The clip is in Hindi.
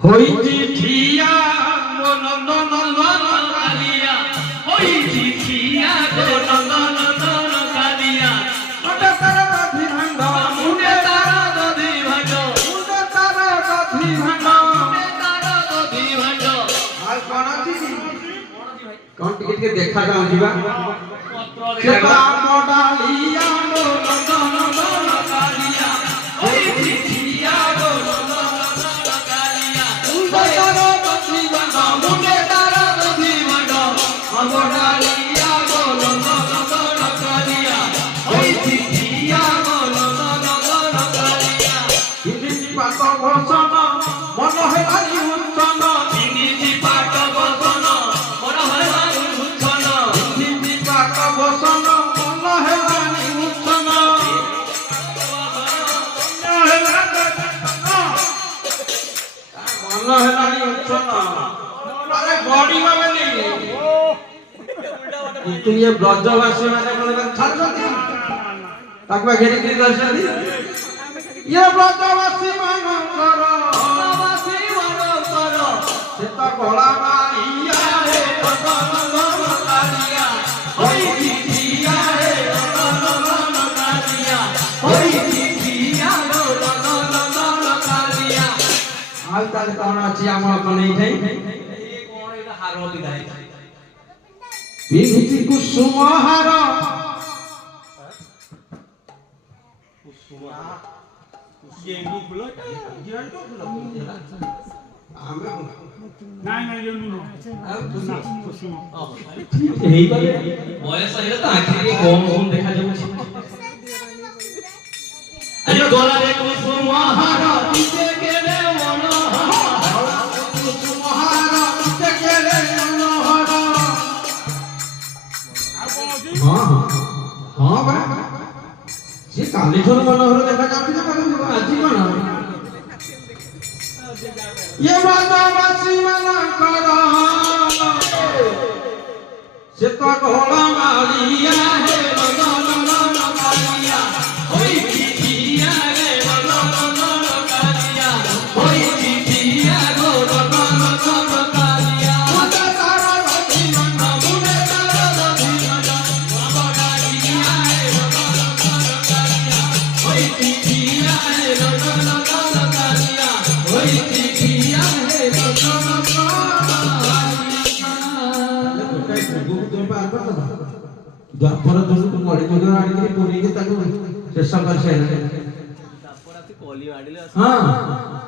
হইছি ঠিয়া নন্দন কালিয়া হইছি ঠিয়া নন্দন কালিয়া মুন্ডে তারা দধি ভাঙ্গ মুন্ডে তারা দধি ভাঙ্গ মুন্ডে তারা দধি ভাঙ্গ মুন্ডে তারা দধি ভাঙ্গ আর কোন আছে কোন টিকে দেখা যাও ଯିବା ସେ ବାପ ଡାଲିଆ ନନ୍ଦନ କାଲିଆ ହଇଛି ଠିଆ ନନ୍ଦନ କାଲିଆ ମୁଣ୍ଡେ ତାର ଦଧି ଭାଙ୍ଗ ମୁଣ୍ଡେ ତାର ଦଧି ଭାଙ୍ଗ ବାପ ଡାଲିଆ ନନ୍ଦନ କାଲିଆ ହଇଛି ଠିଆ ନନ୍ଦନ କାଲିଆ ଇଂଲିଶ ପାଟ ଭସନ ମନ ହେଲାନି ଉଚ୍ଚନ ଇଂଲିଶ ପାଟ ଭସନ ମନ ହେଲାନି ଉଚ୍ଚନ ଇଂଲିଶ ପାଟ ଭସନ ମନ ହେଲାନି ଉଚ୍ଚନ ମନ ହେଲାନି ଉଚ୍ଚନ ଆରେ ଗଡ଼ିବ ବୋଲି କିନ୍ତୁ ଇଏ ବ୍ରଜବାସୀ ମାନେ କଣ ଛାଡୁଛନ୍ତି ତାକୁ ଘେରିକି ଧରିଛନ୍ତି ଇଏ ବ୍ରଜବାସୀ ମାନଙ୍କର ସେ ତ ଗଳା ମାରିଆ ରେ ନନ୍ଦନ କାଲିଆ ହଇଛି ଠିଆ ରେ ନନ୍ଦନ କାଲିଆ ହଇଛି ଠିଆ ନନ୍ଦନ କାଲିଆ ଆଉ ତାହେଲେ କଣ ଅଛି ଆମର କଣେଇ ଠାଇ କଣ ଏଇଟା ହାର ପିନ୍ଧା ହେଇଛି ପିନ୍ଧିଛି କୁସୁମ ହାର ଗେଣ୍ଡୁ ଫୁଲ ଗେଣ୍ଡୁ ଫୁଲ ଆମେ ନାଇଁ ନାଇଁ ଗେଣ୍ଡୁ ନୁହଁ ଆଉ କୁସୁମ ହେଇ ଗଲେ ବୟସ ହେଲେ ତ ଆଖିରେ କମ କମ ଦେଖା ଯାଉଛି ଆରେ ଗଳାରେ କୁସୁମ ହାର ଟିକେ କେଲେ ମନ କୁସୁମ ହାର ଟିକେ କେଲେ ମନ ହର ହଁ ହଁ ବା ସେ କାଲି ଠାରୁ ମନୋହର ଦେଖା ଯାଉଛି ଯେ ଆଜି କଣ ये ब्रजवासी मनकर से तो घोड़ा मारिया हे नंदन कालिया होइछि ठिया रे नंदन कालिया होइछि ठिया गो नंदन कालिया मुंडे तारा दधि भांग मुंडे तारा दधि भांग बाबा डालिया हे नंदन कालिया होइछि ठिया रे नंदन कालिया होइछि ठिया हे नंदन द्वापर दोष मड़ी मगर आड़ी पुरी के ताको शेष कर से हां